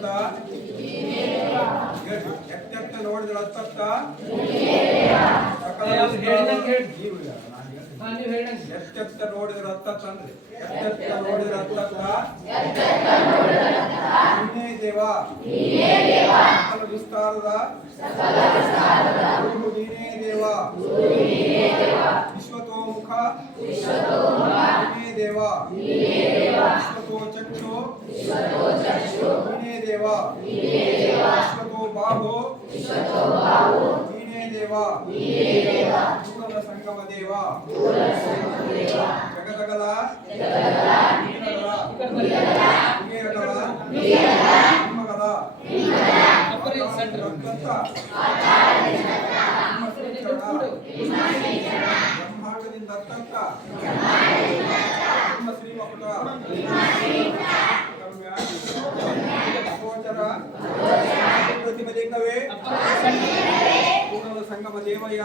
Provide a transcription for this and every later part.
ಅತ್ತತ್ತ ಎತ್ತೆತ್ತ ನೋಡಿದ್ರೆ ಅತ್ತತ್ತ ಎತ್ತೆತ್ತ ನೋಡಿದ್ರೆ ಅತ್ತತ್ತ ಅಂದ್ರೆ ಎತ್ತೆತ್ತ ನೋಡಿದ್ರೆ ಅತ್ತತ್ತ ನೀನೇ ದೇವ ಸಕಲ ವಿಸ್ತಾರದ ಗುರು ನೀನೇ ದೇವ ವಿಶ್ವತೋಮುಖ ನೀನೇ ದೇವ ವಿಶ್ವತೋ ಚಕ್ಷು ನೀನೇ ದೇವ ವಿಶ್ವತೋ ಬಾಹು ನೀನೇ ದೇವ ಪೂರ್ಣ ಸಂಗಮ ದೇವ ಜಗದಗಲ ಬ್ರಹ್ಮಾಂಡದಿಂದ ಅತ್ಯಂತ ಶ್ರೀಮಕುಟ ಗೋಚರ ಪ್ರತಿಮಲಿಂಗವೇ ಪೂರ್ಣದ ಸಂಗಮ ದೇವಯ್ಯ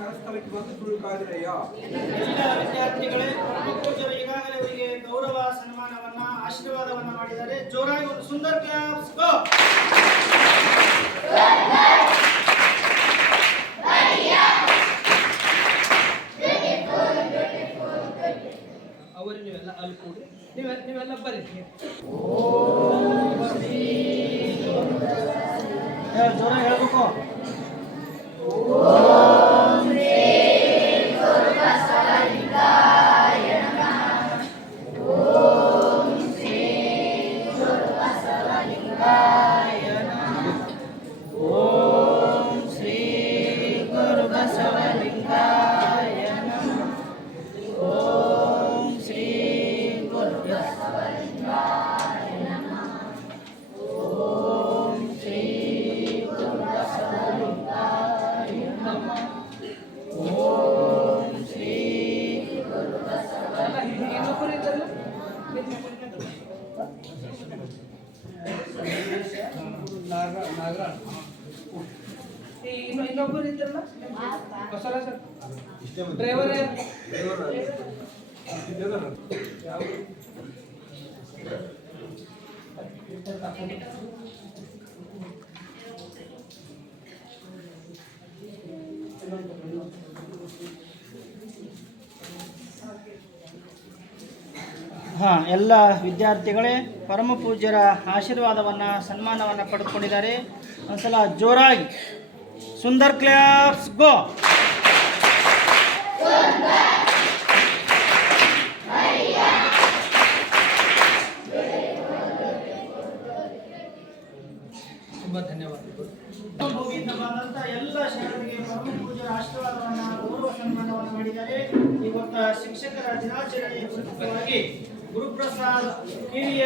ಕರಸ್ಥಳಕ್ಕೆ ಬಂದು ತುಳುಕಾದಿರಯ್ಯ. ವಿದ್ಯಾರ್ಥಿಗಳೇ, ಪೂಜ್ಯರು ಈಗಾಗಲೇ ಅವರಿಗೆ ಗೌರವ ಸನ್ಮಾನವನ್ನ ಆಶೀರ್ವಾದವನ್ನ ಮಾಡಿದ್ದಾರೆ. ಜೋರಾಗಿ ಒಂದು ಸುಂದರ ಕ್ಲಾಪ್ಸ್ ಗೋ. ಅವರು ನೀವೆಲ್ಲ ಅಲ್ಲಿ ಕೂಡಿ ನೀವೆಲ್ಲ ಬರ್ರಿ. ಜೋರಾಗಿ ಹೇಳ್ಬೇಕು. ಇನ್ನೊಬ್ಬರು ಇದ್ರಲ್ಲ ಡ್ರೈವರ್ ಎಲ್ಲ ವಿದ್ಯಾರ್ಥಿಗಳೇ ಪರಮ ಪೂಜ್ಯರ ಆಶೀರ್ವಾದವನ್ನು ಸನ್ಮಾನವನ್ನು ಪಡೆದುಕೊಂಡಿದ್ದಾರೆ. ಒಂದ್ಸಲ ಜೋರಾಗಿ ಸುಂದರ್ ಕ್ಲಾಪ್ಸ್ ಗೋ. ತುಂಬಾ ಧನ್ಯವಾದಗಳು. ಎಲ್ಲ ಶಾಲೆಗಳಿಗೆ ಪರಮ ಪೂಜ್ಯರ ಆಶೀರ್ವಾದವನ್ನು ಗೌರವ ಸನ್ಮಾನವನ್ನು ಮಾಡಿದ್ದಾರೆ. ಇವತ್ತು ಶಿಕ್ಷಕರ ದಿನಾಚರಣೆಯ ಪ್ರಯುಕ್ತವಾಗಿ ಗುರುಪ್ರಸಾದ್ ಹಿರಿಯ